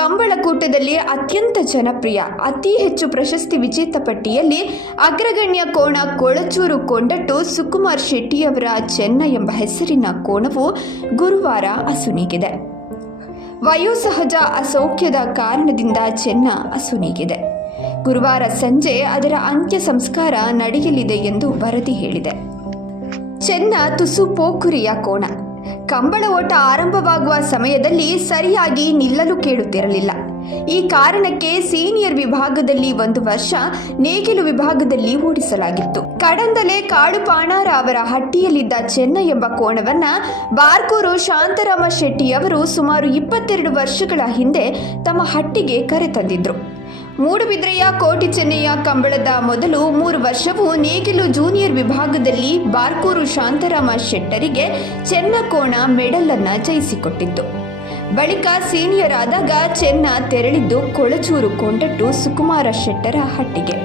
ಕಂಬಳಕೂಟದಲ್ಲಿ ಅತ್ಯಂತ ಜನಪ್ರಿಯ, ಅತಿ ಹೆಚ್ಚು ಪ್ರಶಸ್ತಿ ವಿಜೇತ ಪಟ್ಟಿಯಲ್ಲಿ ಅಗ್ರಗಣ್ಯ ಕೋಣ ಕೊಳಚೂರು ಕೊಂಡಟ್ಟು ಸುಕುಮಾರ್ ಶೆಟ್ಟಿಯವರ ಚೆನ್ನ ಎಂಬ ಹೆಸರಿನ ಕೋಣವು ಗುರುವಾರ ಅಸುನೀಗಿದೆ ವಯೋಸಹಜ ಅಸೌಖ್ಯದ ಕಾರಣದಿಂದ ಚೆನ್ನ ಅಸುನೀಗಿದೆ ಗುರುವಾರ ಸಂಜೆ ಅದರ ಅಂತ್ಯ ಸಂಸ್ಕಾರ ನಡೆಯಲಿದೆ ಎಂದು ವರದಿ ಹೇಳಿದೆ. ಚೆನ್ನ ತುಸು ಪೋಖುರಿಯ ಕೋಣ. ಕಂಬಳ ಓಟ ಆರಂಭವಾಗುವ ಸಮಯದಲ್ಲಿ ಸರಿಯಾಗಿ ನಿಲ್ಲಲು ಕೇಳುತ್ತಿರಲಿಲ್ಲ. ಈ ಕಾರಣಕ್ಕೆ ಸೀನಿಯರ್ ವಿಭಾಗದಲ್ಲಿ ಒಂದು ವರ್ಷ, ನೇಗಿಲು ವಿಭಾಗದಲ್ಲಿ ಓಡಿಸಲಾಗಿತ್ತು. ಕಡಂದಲೆ ಕಾಡು ಪಾಣಾರ ಅವರ ಹಟ್ಟಿಯಲ್ಲಿದ್ದ ಚೆನ್ನ ಎಂಬ ಕೋಣವನ್ನ ಬಾರ್ಕೂರು ಶಾಂತರಾಮ ಶೆಟ್ಟಿ ಅವರು ಸುಮಾರು ಇಪ್ಪತ್ತೆರಡು ವರ್ಷಗಳ ಹಿಂದೆ ತಮ್ಮ ಹಟ್ಟಿಗೆ ಕರೆತಂದಿದ್ರು ಮೂಡುಬಿದ್ರೆಯ ಕೋಟಿ ಚೆನ್ನಯ್ಯ ಕಂಬಳದ ಮೊದಲು ಮೂರು ವರ್ಷವೂ ನೇಗಿಲು ಜೂನಿಯರ್ ವಿಭಾಗದಲ್ಲಿ ಬಾರ್ಕೂರು ಶಾಂತರಾಮ ಶೆಟ್ಟರಿಗೆ ಚೆನ್ನಕೋಣ ಮೆಡಲ್ ಅನ್ನ ಜಯಿಸಿಕೊಟ್ಟಿತ್ತು. ಬಳಿಕ ಸೀನಿಯರ್ ಆದಾಗ ಚೆನ್ನ ತೆರಳಿದ್ದು ಕೊಳಚೂರು ಕೊಂಡಟ್ಟು ಸುಕುಮಾರ ಶೆಟ್ಟರ ಹಟ್ಟಿಗೆ.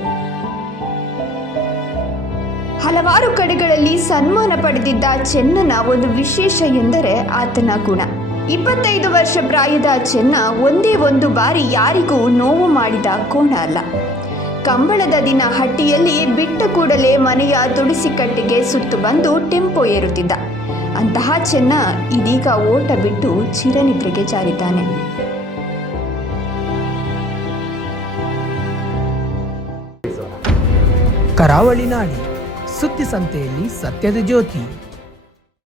ಹಲವಾರು ಕಡೆಗಳಲ್ಲಿ ಸನ್ಮಾನ ಪಡೆದಿದ್ದ ಚೆನ್ನನ ಒಂದು ವಿಶೇಷ ಎಂದರೆ ಆತನ ಗುಣ. ಇಪ್ಪತ್ತೈದು ವರ್ಷ ಪ್ರಾಯದ ಚೆನ್ನ ಒಂದೇ ಒಂದು ಬಾರಿ ಯಾರಿಗೂ ನೋವು ಮಾಡಿದ ಕೋಣ ಅಲ್ಲ. ಕಂಬಳದ ದಿನ ಹಟ್ಟಿಯಲ್ಲಿ ಬಿಟ್ಟ ಕೂಡಲೇ ಮನೆಯ ತುಳಸಿ ಕಟ್ಟಿಗೆ ಸುತ್ತು ಬಂದು ಟೆಂಪೋ ಏರುತ್ತಿದ್ದ. ಅಂತಹ ಚೆನ್ನ ಇದೀಗ ಓಟ ಬಿಟ್ಟು ಚಿರನಿದ್ರೆಗೆ ಜಾರಿದ್ದಾನೆ. ಕರಾವಳಿ ನಾಡಿ ಸುದ್ದಿ ಸಂತೆಯಲ್ಲಿ ಸತ್ಯದ ಜ್ಯೋತಿ.